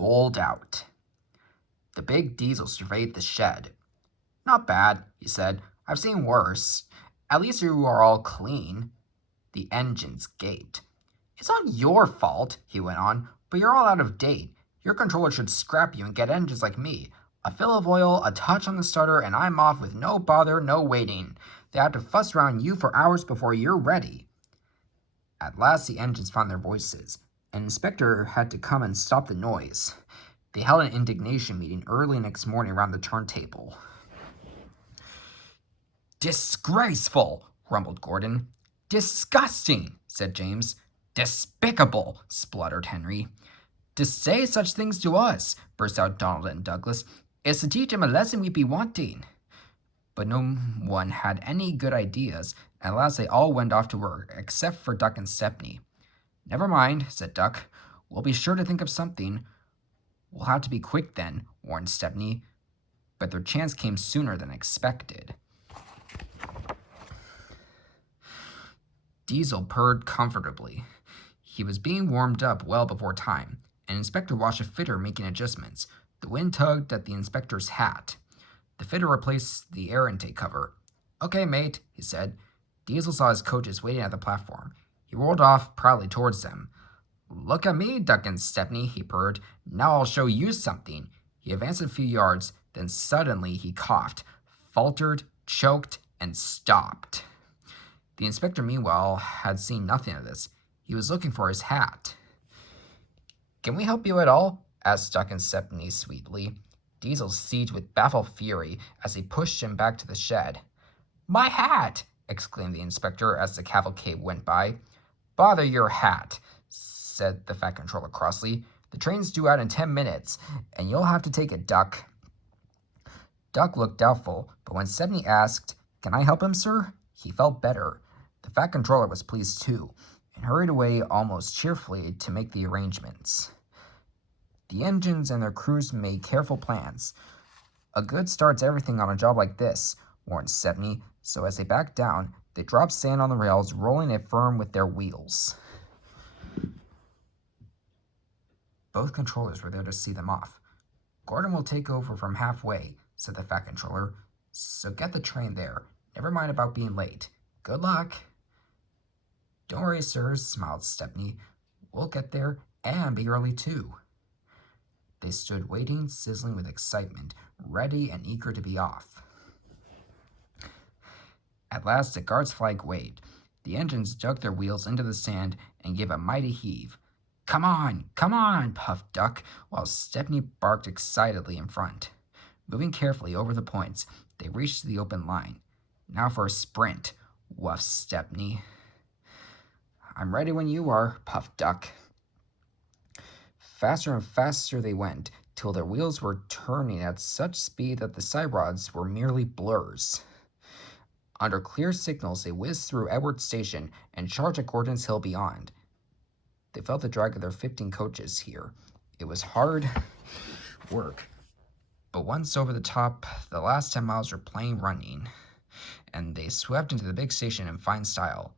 bowled out. The big Diesel surveyed the shed. "Not bad," he said. "I've seen worse. At least you are all clean." The engines gaped. "It's not your fault," he went on, "but you're all out of date. Your controller should scrap you and get engines like me. A fill of oil, a touch on the starter, and I'm off with no bother, no waiting. They have to fuss around you for hours before you're ready." At last the engines found their voices. An inspector had to come and stop the noise. They held an indignation meeting early next morning around the turntable. "Disgraceful," rumbled Gordon. "Disgusting," said James. "Despicable," spluttered Henry. "To say such things to us," burst out Donald and Douglas, "is to teach him a lesson we be wanting." But no one had any good ideas, and at last they all went off to work, except for Duck and Stepney. "Never mind," said Duck. "We'll be sure to think of something." "We'll have to be quick then," warned Stepney. But their chance came sooner than expected. Diesel purred comfortably. He was being warmed up well before time. An inspector watched a fitter making adjustments. The wind tugged at the inspector's hat. The fitter replaced the air intake cover. "Okay, mate," he said. Diesel saw his coaches waiting at the platform. He rolled off proudly towards them. "Look at me, Duck and Stepney," he purred. "Now I'll show you something." He advanced a few yards, then suddenly he coughed, faltered, choked, and stopped. The inspector, meanwhile, had seen nothing of this. He was looking for his hat. "Can we help you at all?" asked Duck and Stepney sweetly. Diesel seethed with baffled fury as he pushed him back to the shed. "My hat!" exclaimed the inspector as the cavalcade went by. "Bother your hat," said the Fat Controller crossly. "The train's due out in 10 minutes, and you'll have to take it, Duck." Duck looked doubtful, but when Stepney asked, "Can I help him, sir?" he felt better. The Fat Controller was pleased too, and hurried away almost cheerfully to make the arrangements. The engines and their crews made careful plans. "A good start's everything on a job like this," warned Stepney, so as they backed down, they dropped sand on the rails, rolling it firm with their wheels. Both controllers were there to see them off. "Gordon will take over from halfway," said the Fat Controller, "so get the train there. Never mind about being late. Good luck." "Don't worry, sirs," smiled Stepney. "We'll get there and be early too." They stood waiting, sizzling with excitement, ready and eager to be off. At last the guard's flag waved. The engines dug their wheels into the sand and gave a mighty heave. Come on," puffed Duck, while Stepney barked excitedly in front. Moving carefully over the points, they reached the open line. "Now for a sprint," whuffed Stepney. "I'm ready when you are," puffed Duck. Faster and faster they went, till their wheels were turning at such speed that the side rods were merely blurs. Under clear signals, they whizzed through Edward Station and charged at Gordon's Hill beyond. They felt the drag of their 15 coaches here. It was hard work, but once over the top, the last 10 miles were plain running, and they swept into the big station in fine style.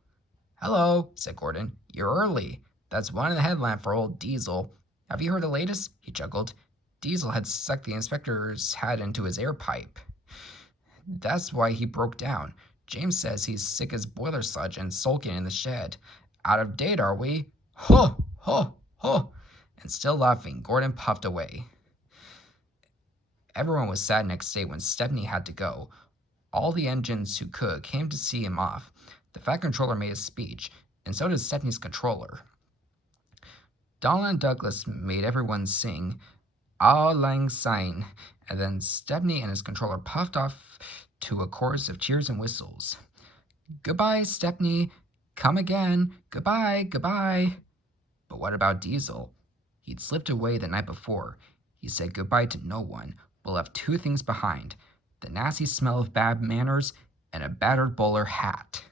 "Hello," said Gordon. "You're early. That's one in the headlamp for old Diesel. Have you heard the latest?" he chuckled. Diesel had sucked the inspector's hat into his air pipe. That's why he broke down. James says he's sick as boiler sludge and sulking in the shed. "Out of date, are we?" "Huh, huh, huh." And still laughing, Gordon puffed away. Everyone was sad next day when Stepney had to go. All the engines who could came to see him off. The Fat Controller made a speech, and so did Stepney's controller. Donald and Douglas made everyone sing "Auld Lang Syne," and then Stepney and his controller puffed off to a chorus of cheers and whistles. "Goodbye, Stepney. Come again. Goodbye, goodbye." But what about Diesel? He'd slipped away the night before. He said goodbye to no one, but left two things behind: the nasty smell of bad manners and a battered bowler hat.